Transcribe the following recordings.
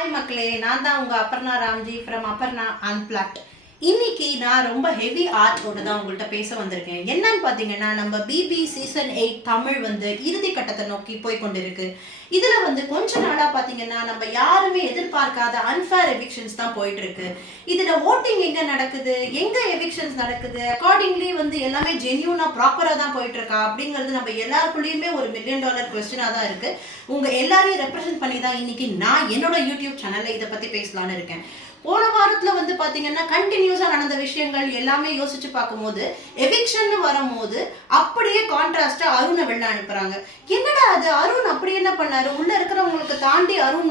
Hi மக்களே, நான் தான் உங்கள் அபர்ணா ராம்ஜி ஃப்ரம் அபர்ணா அன்பிளாக்ட். இன்னைக்கு நான் ரொம்ப ஹெவி ஆர்ட்டோட தான் உங்கள்கிட்ட பேச வந்திருக்கேன். என்னன்னு பார்த்தீங்கன்னா, நம்ம பிபி சீசன் 8 தமிழ் இறுதி கட்டத்தை நோக்கி போய் கொண்டிருக்கு. இதில் கொஞ்ச நாளாக பார்த்தீங்கன்னா நம்ம யாருமே எதிர்பார்க்காத அன்ஃபேர் எவிக்ஷன்ஸ் தான் போயிட்டு இருக்கு. இதில் ஓட்டிங் எங்கே நடக்குது, எங்கே எவிக்ஷன்ஸ் நடக்குது, அக்கார்டிங்லி எல்லாமே ஜென்யூனாக ப்ராப்பராக தான் போயிட்டு இருக்கா அப்படிங்கிறது நம்ம எல்லாருக்குள்ளேயுமே ஒரு $1 மில்லியன் கொஸ்டினாக தான் இருக்கு. உங்கள் எல்லாரையும் ரெப்ரசென்ட் பண்ணி தான் இன்னைக்கு நான் என்னோட யூடியூப் சேனலில் இதை பற்றி பேசலான்னு இருக்கேன். போன வாரத்தில் பார்த்தீங்கன்னா கண்டினியூஸாக நடந்த விஷயங்கள் எல்லாமே யோசிச்சு பார்க்கும்போது எவிக்ஷன் வரும்போது அப்படியே கான்ட்ராஸ்டாக அருணை வெளில அனுப்புகிறாங்க. என்னடா அது, அருண் அப்படி என்ன பண்ணாரு, உள்ளே இருக்கிறவங்களுக்கு தாண்டி அருண்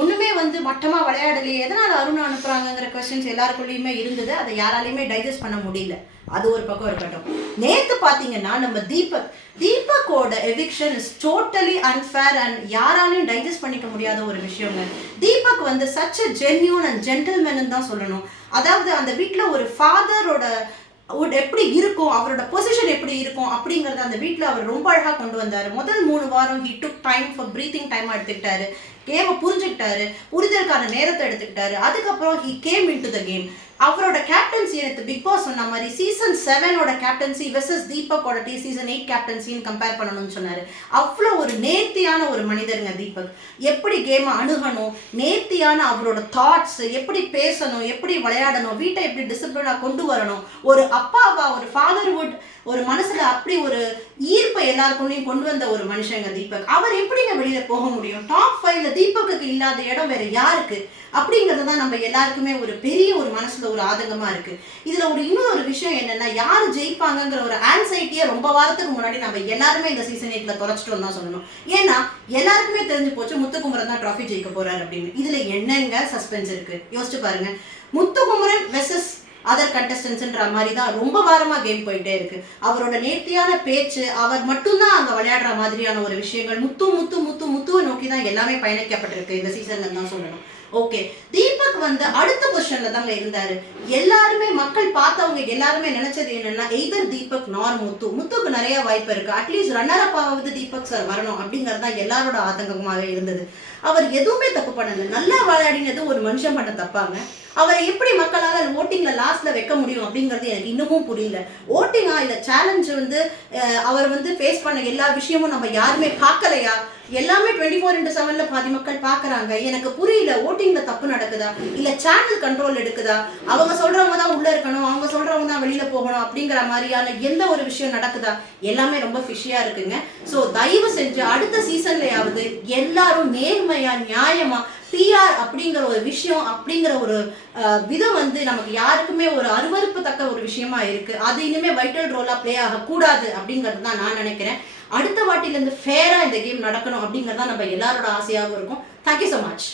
ஒன்றுமே மட்டமாக விளையாடலையே, எதனால் அருண் அனுப்புகிறாங்கிற கொஸ்டின்ஸ் எல்லாருக்குள்ளேயுமே இருந்தது. அதை யாராலையுமே டைஜஸ்ட் பண்ண முடியல. அது ஒரு பக்கம் இருக்கட்டும். நேற்று பார்த்தீங்கன்னா நம்ம தீபக்கோட eviction is totally unfair and யாராலையும் டைஜஸ்ட் பண்ணிக்க முடியாத ஒரு விஷயங்க. Deepak such a genuine and gentleman தான் சொல்லணும். அதாவது அந்த வீட்டில் ஒரு ஃபாதரோட எப்படி இருக்கும், அவரோட பொசிஷன் எப்படி இருக்கும் அப்படிங்கறத அந்த வீட்டில் அவர் ரொம்ப அழகாக கொண்டு வந்தார். முதல் 3 வாரம் he took time for breathing time எடுத்துக்கிட்டாரு, கேமை புரிஞ்சுக்கிட்டாரு, புரிதலுக்கான நேரத்தை எடுத்துக்கிட்டாரு. அதுக்கப்புறம் he came into the game. அவரோட கேப்டன்சி எனக்கு பிக் பாஸ் சொன்ன மாதிரி சீசன் 7 கேப்டன்சி வெர்சஸ் தீபக்கோட சீசன் 8 கேப்டன்சின்னு கம்பேர் பண்ணணும்னு சொன்னார். அவ்வளோ ஒரு நேர்த்தியான ஒரு மனிதருங்க தீபக். எப்படி கேமை அணுகணும், நேர்த்தியான அவரோட தாட்ஸ், எப்படி பேசணும், எப்படி விளையாடணும், வீட்டை எப்படி டிசிப்ளினாக கொண்டு வரணும், ஒரு அப்பாவா ஒரு ஃபாதர்வுட் ஒரு மனசுல அப்படி ஒரு ஈர்ப்பை எல்லாருக்குள்ளேயும் கொண்டு வந்த ஒரு மனுஷங்க தீபக். அவர் எப்படிங்க வெளியில போக முடியும்? டாப் 5ல தீபக்கு இல்லாத இடம் வேற யாருக்கு அப்படிங்கிறது தான் நம்ம எல்லாருக்குமே ஒரு பெரிய ஒரு மனசுல ஒரு ஆதங்கமா இருக்கு. இதுல இன்னொரு விஷயம் என்னன்னா, யாரு ஜெயிப்பாங்கிற ஒரு ஆன்சைட்டியை ரொம்ப வாரத்துக்கு முன்னாடி நம்ம எல்லாருமே இந்த சீசன் 8ல தொலைச்சிட்டோம் தான் சொல்லணும். ஏன்னா எல்லாருக்குமே தெரிஞ்சு போச்சு முத்துக்குமரன் தான் ட்ராஃபி ஜெயிக்க போறாரு அப்படின்னு. இதுல என்னங்க சஸ்பென்ஸ் இருக்கு யோசிச்சு பாருங்க. முத்துக்குமரன் வெர்சஸ் அதர் கண்டஸ்டன்ஸ்ன்ற மாதிரி தான் ரொம்ப வாரமாக கேம் போயிட்டே இருக்கு. அவரோட நேர்த்தியான பேச்சு, அவர் மட்டும்தான் அங்கே விளையாடுற மாதிரியான ஒரு விஷயங்கள் முத்துவை நோக்கி தான் எல்லாமே பயணிக்கப்பட்டிருக்கு இந்த சீசன்ல தான் சொல்லணும். ஓகே, தீபக் அடுத்த பொசிஷன்ல தாங்க இருந்தாரு. எல்லாருமே மக்கள் பார்த்தவங்க எல்லாருமே நினைச்சது என்னன்னா, எய்தர் தீபக் நார் முத்துக்கு நிறைய வாய்ப்பு இருக்கு, அட்லீஸ்ட் ரன்னர் அப் ஆவது தீபக் சார் வரணும் அப்படிங்கிறது தான் எல்லாரோட ஆதங்கமாக இருந்தது. அவர் எதுவுமே தப்பு பண்ணல, நல்லா விளையாடினது ஒரு மனுஷன் பண்ண தப்பாங்க. அவரை எப்படி மக்களால் ஓட்டிங்ல லாஸ்ட்ல வைக்க முடியும் அப்படிங்கிறது எனக்கு இன்னமும் புரியல. ஓட்டிங்கா இல்ல சேலஞ்ச் அவர் ஃபேஸ் பண்ண எல்லா விஷயமும் நம்ம யாருமே பார்க்கலையா? எல்லாமே 24/7 பாதி மக்கள் பாக்குறாங்க. எனக்கு புரியல, ஓட்டிங்ல தப்பு நடக்குதா இல்ல சேனல் கண்ட்ரோல் எடுக்குதா? அவங்க சொல்றவங்க தான் உள்ள இருக்கணும், அவங்க சொல்றவங்க தான் வெளியில போகணும் அப்படிங்கிற மாதிரியான எந்த ஒரு விஷயம் நடக்குதா? எல்லாமே ரொம்ப ஃபிஷியா இருக்குங்க. ஸோ தயவு செஞ்சு அடுத்த சீசன்லயாவது எல்லாரும் நேர்மையா நியாயமா பிஆர் அப்படிங்கிற ஒரு விஷயம் அப்படிங்கிற ஒரு விதம் நமக்கு யாருக்குமே ஒரு அருவருப்பு தக்க ஒரு விஷயமா இருக்கு. அது இனிமே வைட்டல் ரோலா பிளே ஆகக்கூடாது அப்படிங்கிறது தான் நான் நினைக்கிறேன். அடுத்த வாட்டிலேருந்து ஃபேரா இந்த கேம் நடக்கணும் அப்படிங்கிறது தான் நம்ம எல்லாரோட ஆசையாகவும் இருக்கும். Thank you so much.